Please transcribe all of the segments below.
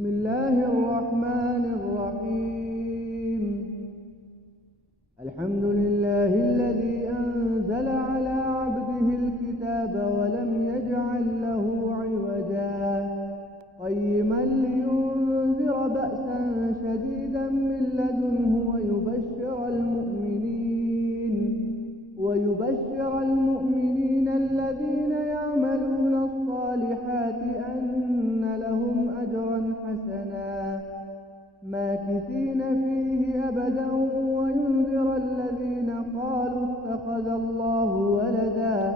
بسم الله الرحمن الرحيم. الحمد لله الذي أنزل على عبده الكتاب ولم يجعل له عوجا قيما لينذر بأسا شديدا من لدنه ويبشر المؤمنين الذين يعملون الصالحات أن لهم أجرا حسنا ماكثين فيه أبدا وينذر الذين قالوا اتخذ الله ولدا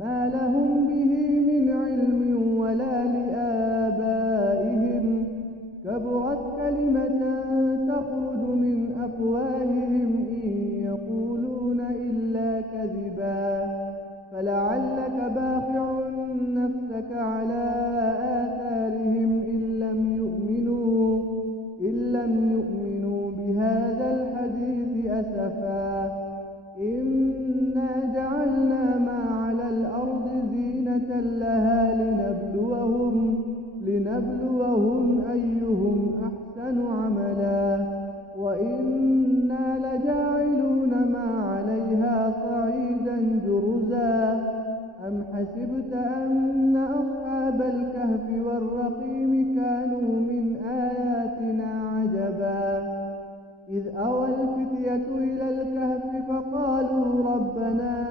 ما لهم به من علم ولا لآبائهم كبرت كلمة تخرج من أفواههم إن يقولون إلا كذبا فلعلك باخع نفسك على آثارهم إن لم يؤمنوا بهذا الحديث أسفا إنا جعلنا ما على الأرض زينة لها لنبلوهم أيهم أحسن عملا وإنا لجاعلون ما عليها صعيدا جرزا أم حسبت أن أصحاب الكهف والرقيم كانوا من آياتنا عجبا إذ أوى الفتية إلى الكهف فقالوا ربنا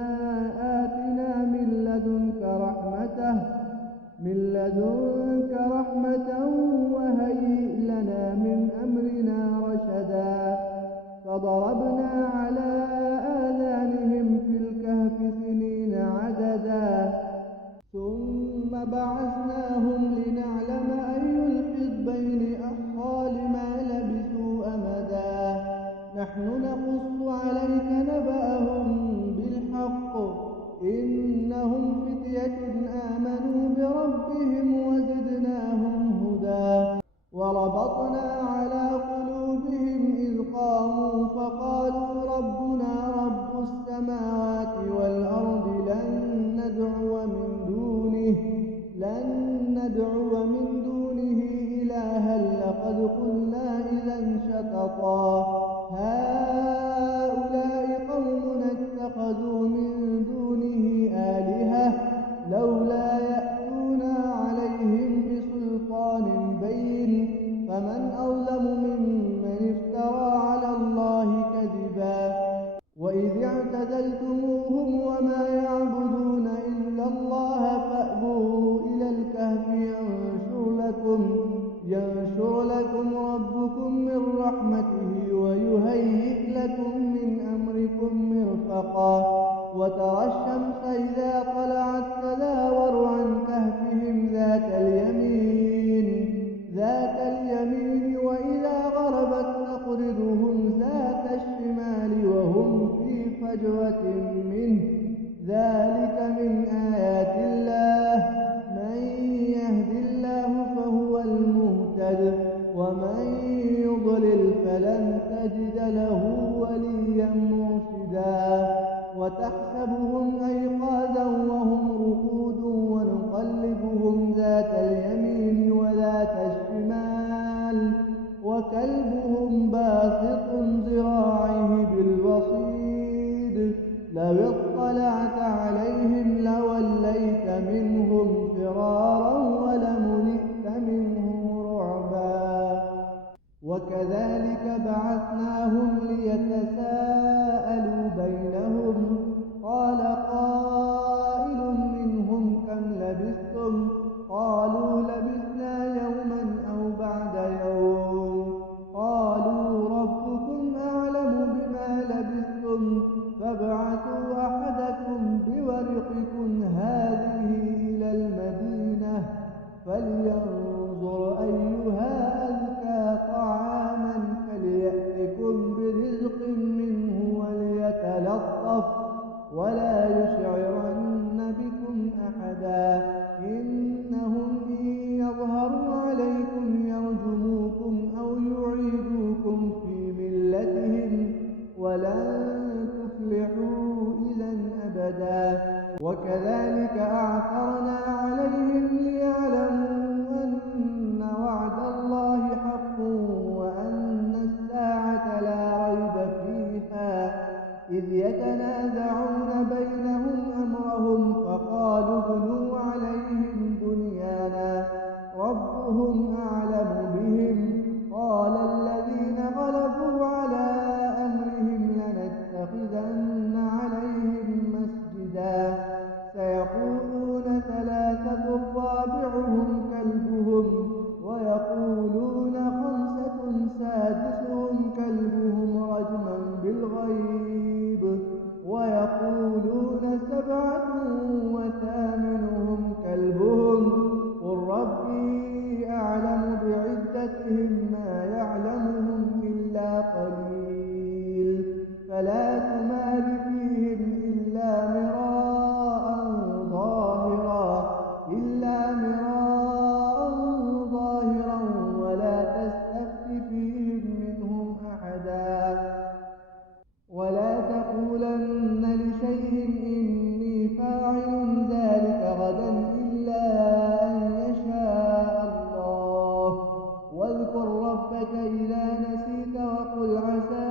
آتنا من لدنك رحمة وهيئ لنا من أمرنا رشدا فضربنا على آذانهم في الكهف سنين عددا ثم بعثناهم لنعلم أي الحزبين أحصى لما لبثوا أمدا نحن نقص عليك نبأهم بالحق إنهم فتية آمنوا بربهم وزدناهم هدى وربطنا على قلوبهم إذ قاموا فقالوا ربنا رب السماوات والأرض لن ندعو من دونه إلها لقد قلنا إذا شططا هؤلاء قومنا اتخذوا من دونه آلهة لولا يأتون عليهم بسلطان بين فمن أظلم ممن افترى على الله كذبا وإذ اعتزلتموهم وما يعبدون إلا الله فأووا إلى الكهف ينشر لكم ربكم من رحمته ويهيئ لكم من أمركم مرفقا وترى الشمس إذا طلعت تزاور عن كهفهم ذات اليمين وإذا غربت تقرضهم ذات الشمال وهم في فجوة منه ذلك من آيات الله من يهد الله فهو المهتد ومن يضلل فلن تجد له وليا مرشدا وتحسبهم أيقاظا وهم رقود ونقلبهم ذات اليمين وذات الشمال وكلبهم باسط ذراعيه بالوصيد لو اطلعت عليهم لوليت منهم فرارا ولملئت منهم رعبا وكذلك بعثناهم ليتساءلوا بينهم قال قائل منهم كم لبثتم قالوا لبثنا يوما أو بعد يوم قالوا ربكم أعلم بما لبثتم فابعثوا أحدكم بورقكم هذه إلى المدينة فلينظر أيها أزكى طعاما فليأتكم برزق منه وليتلطف ملتهم ما يعلمهم إلا قليل فلا تمار فيهم إلا مراء ظاهرا ولا تستفت فيهم منهم أحدا ولا تقولن لشيء إني فاعل ذلك غدا إلا أن يشاء الله واذكر ربك إذا نسيت وقل عسى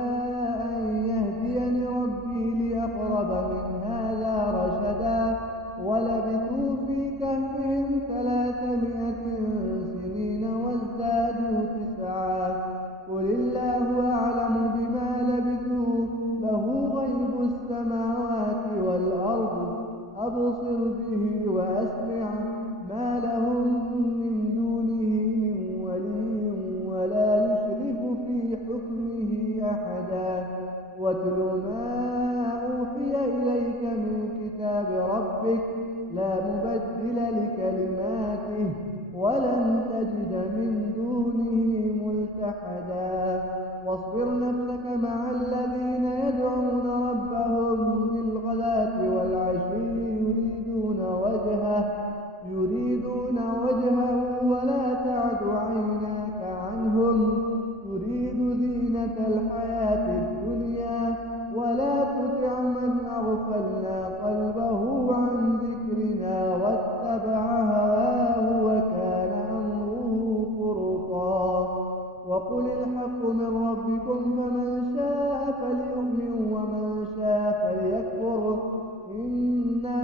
أن يهديني ربي لأقرب من هذا رشدا ولبثوا في كهفهم 300 سنين وازدادوا 9 قل الله أعلم بما لبثوا له غيب السماوات والأرض أبصر به وأسمع ما لهم من دونه من ولي ولا يشرك في حكمه أحدا واتل ما أوحي إليك من كتاب ربك لا مبدل لكلماته ولن تجد من دونه ملتحدا واصبر نفسك مع الذين يدعون ربهم بالغداة والعشي يريدون وجهه ولا تعد عيناك عنهم تريد زينة الحياة الدنيا ولا تطع من أغفلنا قلبه عن ذكرنا واتبع هواه وكان أمره فرطا وقل الحق من ربكم فمن شاء فليؤمن ومن شاء فليكفر إنا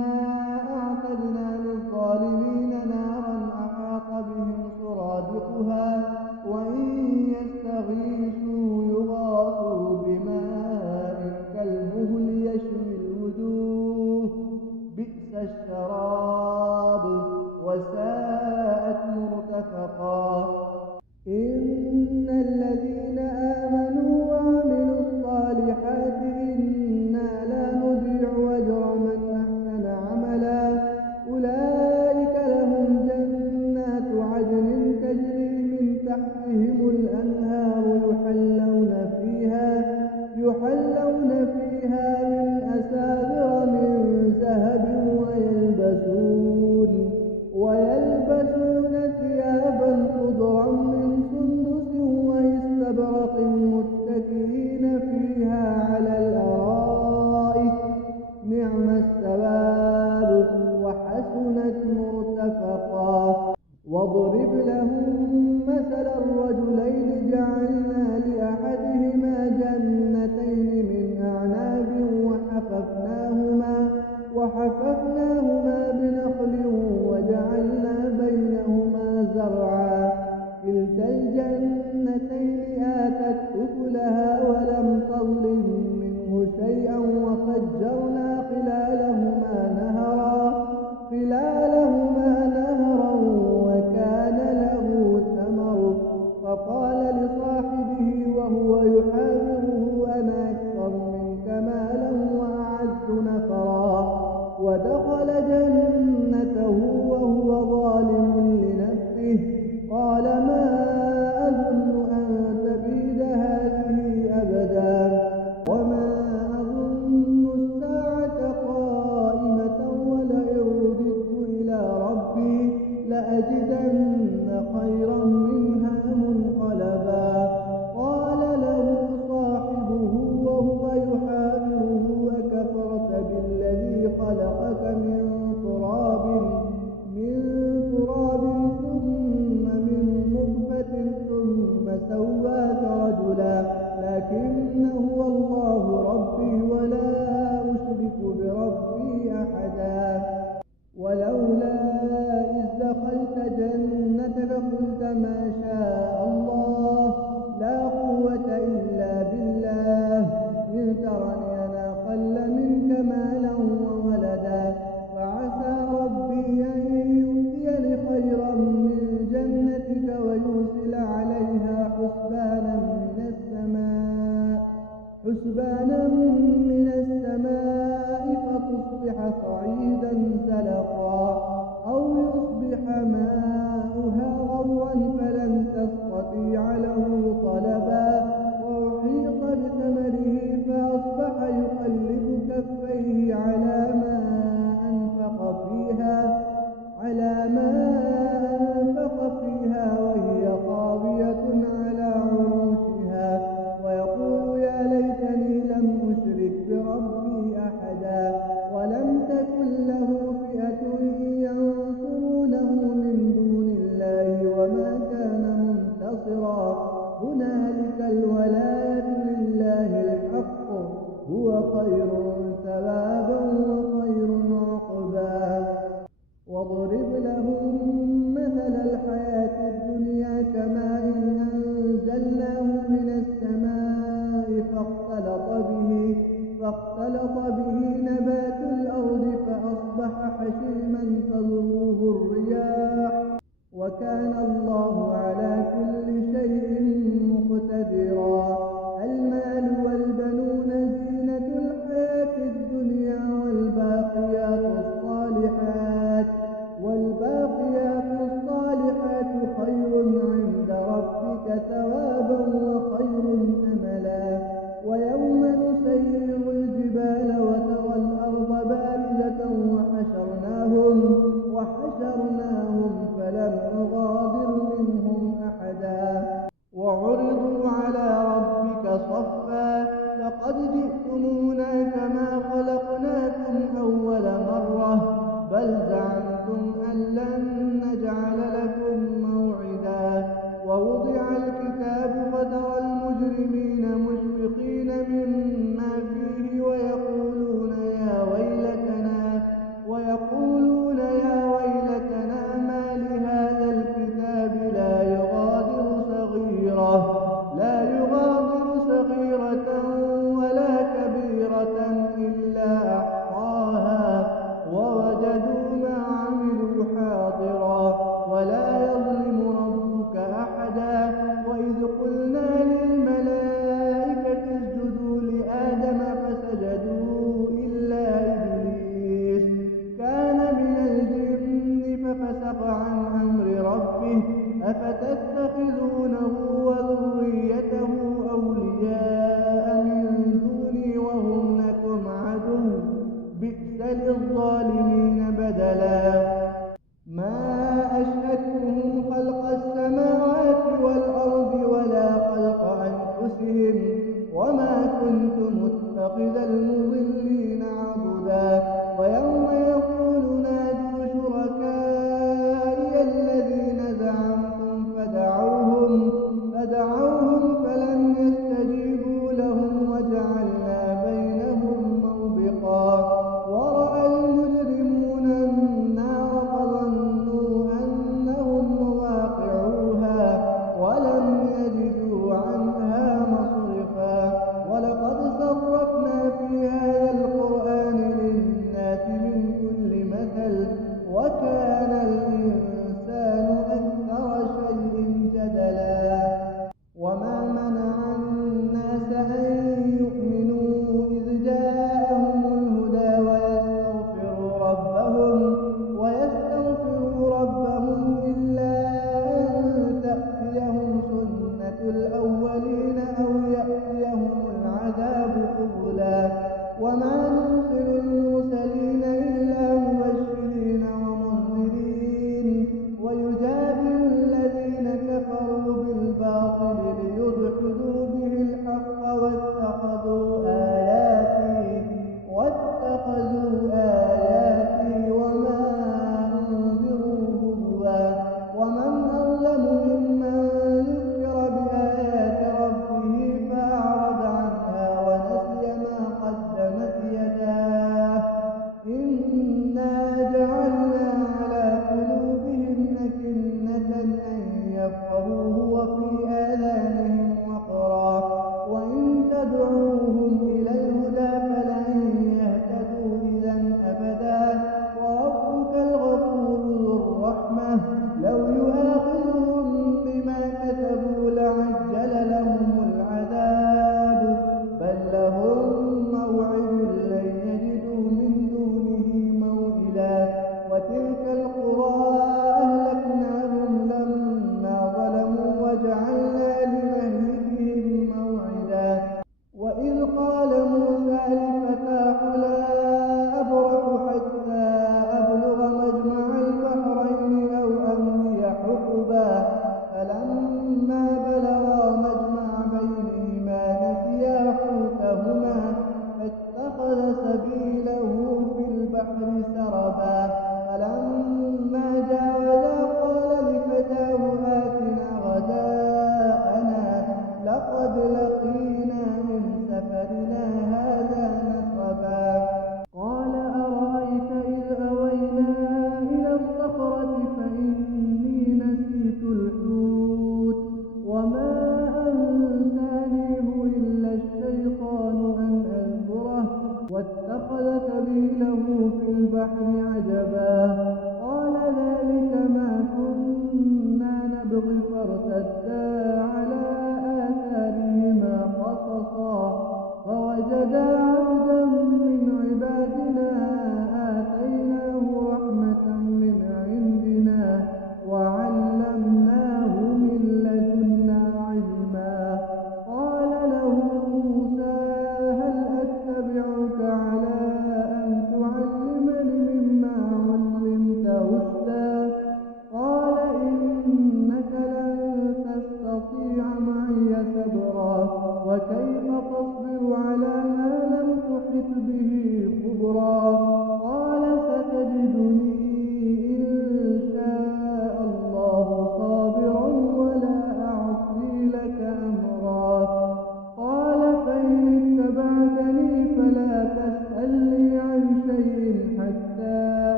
أعتدنا للظالمين نارا أحاط بهم سرادقها وإن يستغيثوا يغاثوا بماء كالمهل يشوي الوجوه بئس الشراب وساءت مرتفقا إن الذين آمنوا وعملوا الصالحات إنا لا نضيع أجر من أحسن عملا أولئك لهم جنات عدن تجري من تحتهم الأنهار يحلون فيها من أساور من ذهب ويلبسون ثيابا خضرا من سندس واستبرق متكئين فيها على الأرائك نعم الثواب وحسنت مرتفقا واضرب لهم مثل الرجلين جعلنا لأحدهما جنتين من أعناب وحففناهما بنخل وجعلنا بينهما زرعا كلتا الجنتين آتت أكلها ولم تظلم منه شيئا وفجرنا خلالهما نهرا وكان له ثمر فقال لصاحبه وهو يحاوره أنا أكثر منك مالا وأعز نفرا ودخل جنته وهو ظالم لنفسه قال ما أظن أن تبيد هذه أبدا وما أظن الساعة قائمة ولئن رددت إلى ربي لأجدن خيرا منها منقلبا قال له صاحبه وهو يحاوره أكفرت بالذي خلقك من تراب ثم من نطفة ثم سواك رجلا لكن هو الله ربي ولا أشرك بربي أحدا ولولا إذ دخلت جنتك قلت ما شاء الله لا قوة إلا بالله إن ترني أنا أقل منك مالا وولدا فعسى ربي أن يؤتيني خيرا من جنتك ويرسل عليها حسبانا من السماء فتصبح صعيدا زلقا أو يصبح ماؤها غورا فلن تستطيع خيرا هنالك الولاية لله الحق هو خير ثوابا وخير عقبا واضرب لهم مثل الحياة الدنيا كماء أنزلناه من السماء فاختلط به نبات الأرض فأصبح حشيما تذروه الرياح وكان الله على كل شيء مقتدرا المال والبنون زينة الحياة الدنيا والباقيات الصالحات خير عند ربك ثوابا وخير أملا ويوم نسير الجبال وترى الأرض بارزة وحشرناهم فلم نغادر منهم أحدا وعرضوا على ربك صفا لقد جئتمونا كما خلقناكم أول مرة بل زعمتم أن لن نجعل لكم موعدا ووضع الكتاب فترى المجرمين مشفقين مما فيه ويقولون يا ويلتنا ما لهذا الكتاب لا يغادر صغيرة ولا كبيرة إلا أحصاها ووجدوا ما عملوا حاضرا ولا يظلم ربك أحدا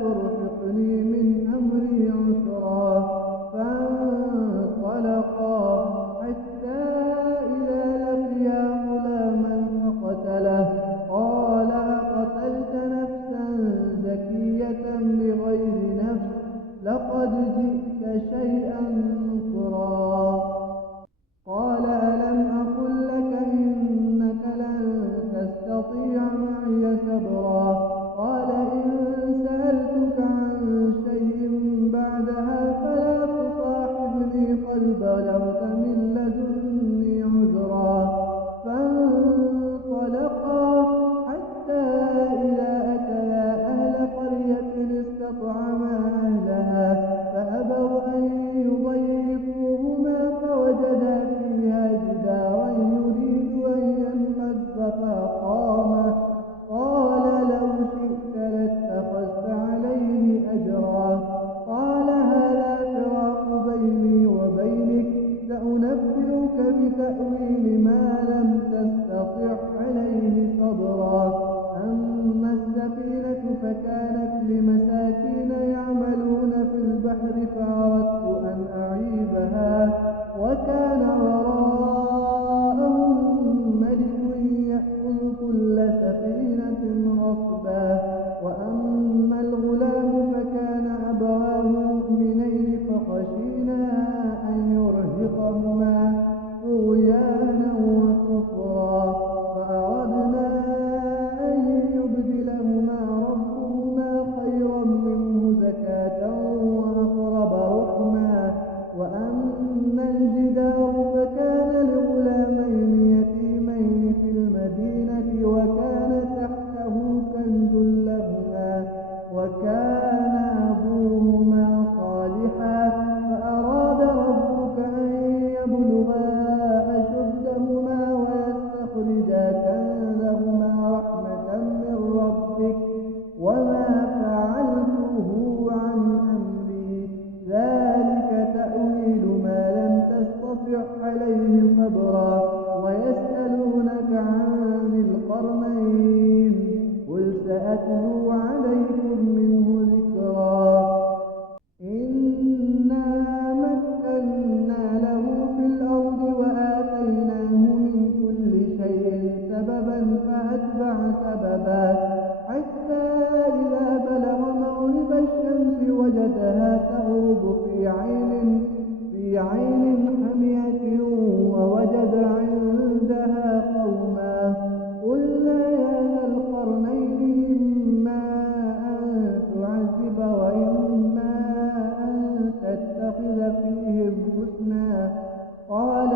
ترهقني من أمري عسرا فانطلقا حتى إذا لقيا غلاما فقتله قال أقتلت نفسا زكية بغير نفس لقد جئت شيئا نكرا قال ألم أقل لك إنك لن تستطيع معي صبرا قال إن سألتك عن شيء بعدها فلا تصاحبني قد بلغت من لدني عذرا فانطلقا حتى إذا أتيا أهل قرية استطعما أهلها فأبوا أن يضيفوهما فوجدا فيها جدارا يريد أن ينقض فأقامه قال لو شئت لاتخذت عليه أجرا قال هذا فراق بيني وبينك سأنبئك بتأويل ما لم تستطع عليه صبرا أما السفينة فكانت لمساكين يعملون في البحر فأردت أن أعيبها وكان وراءهم ملك يأخذ كل سفينة غصبا وأما الغلام فكان أبواه مؤمنين فخشينا أن يرهقهما طغيانا وكفرا فأردنا أن يبدلهما ربهما خيرا منه زكاة وأقرب رحما وأما الجدار فكان لغلامين يتيمين في المدينة وكان تحته كنز لهما وكان أبوهما صالحا فأراد ربك أن يبلغا أشدهما ويستخرجا كنزهما رحمة من ربك وما فعلته عن أمري ذلك تأويل ما لم تستطع عليه صبرا ويسألونك عن ذي القرنين قل سأتلو عليكم منه ذكرا إنا مكنا له في الأرض وآتيناه من كل شيء سببا فأتبع سببا حتى إذا بلغ مغرب الشمس وجدها تغرب في عين حمية ووجد عندها قوما قلنا يا ذا القرنين إما أن تعذب وإما أن تتخذ فيهم حسنا قال